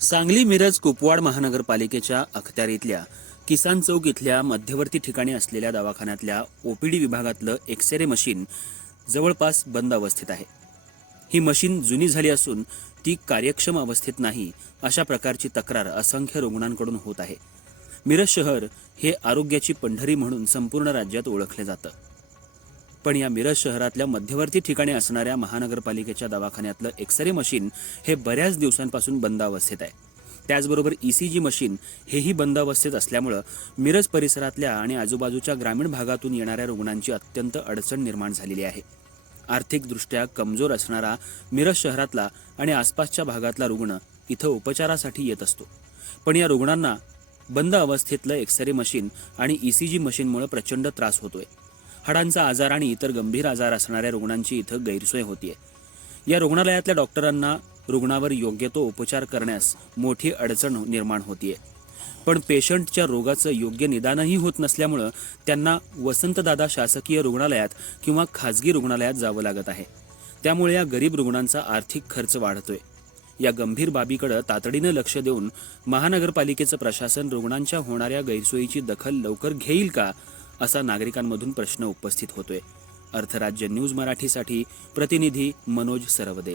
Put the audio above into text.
सांगली मिरज कुपवाड महानगरपालिकेच्या अखत्यारीतल्या किसान चौक इथल्या मध्यवर्ती ठिकाणी असलेल्या दवाखान्यातल्या ओपीडी विभागातलं एक्सरे मशीन जवळपास बंद अवस्थेत आहे। ही मशीन जुनी झाली असून ती कार्यक्षम अवस्थेत नाही अशा प्रकारची तक्रार असंख्य रुग्णांकडून होत आहे। मिरज शहर हे आरोग्याची पंढरी म्हणून संपूर्ण राज्यात ओळखले जातं, पण या मिरज शहरातल्या मध्यवर्ती ठिकाणी असणाऱ्या महानगरपालिकेच्या दवाखान्यातलं एक्सरे मशीन हे बऱ्याच दिवसांपासून बंद अवस्थेत आहे। त्याचबरोबर ईसीजी मशीन हेही बंद अवस्थेत असल्यामुळे मिरज परिसरातल्या आणि आजूबाजूच्या ग्रामीण भागातून येणाऱ्या रुग्णांची अत्यंत अडचण निर्माण झालेली आहे। आर्थिकदृष्ट्या कमजोर असणारा मिरज शहरातला आणि आसपासच्या भागातला रुग्ण इथं उपचारासाठी येत असतो, पण या रुग्णांना बंद अवस्थेतलं एक्सरे मशीन आणि ईसीजी मशीनमुळे प्रचंड त्रास होतोय। हाडांचा आजार आणि इतर गंभीर आजार असणाऱ्या रुग्णांची इथं गैरसोय होतीये। या रुग्णालयातल्या डॉक्टरांना रुग्णावर योग्य तो उपचार करण्यास मोठी अडचण निर्माण होतीये, पण पेशंटच्या रोगाचं योग्य निदानही होत नसल्यामुळे त्यांना वसंतदादा शासकीय रुग्णालयात किंवा खाजगी रुग्णालयात जावं लागत आहे। त्यामुळे या गरीब रुग्णांचा आर्थिक खर्च वाढतोय। या गंभीर बाबीकडे तातडीनं लक्ष देऊन महानगरपालिकेचं प्रशासन रुग्णांच्या होणाऱ्या गैरसोयीची दखल लवकर घेईल का, असा नागरिकांमधून प्रश्न उपस्थित होतोय। अर्थराज्य न्यूज मराठीसाठी प्रतिनिधी मनोज सरवदे।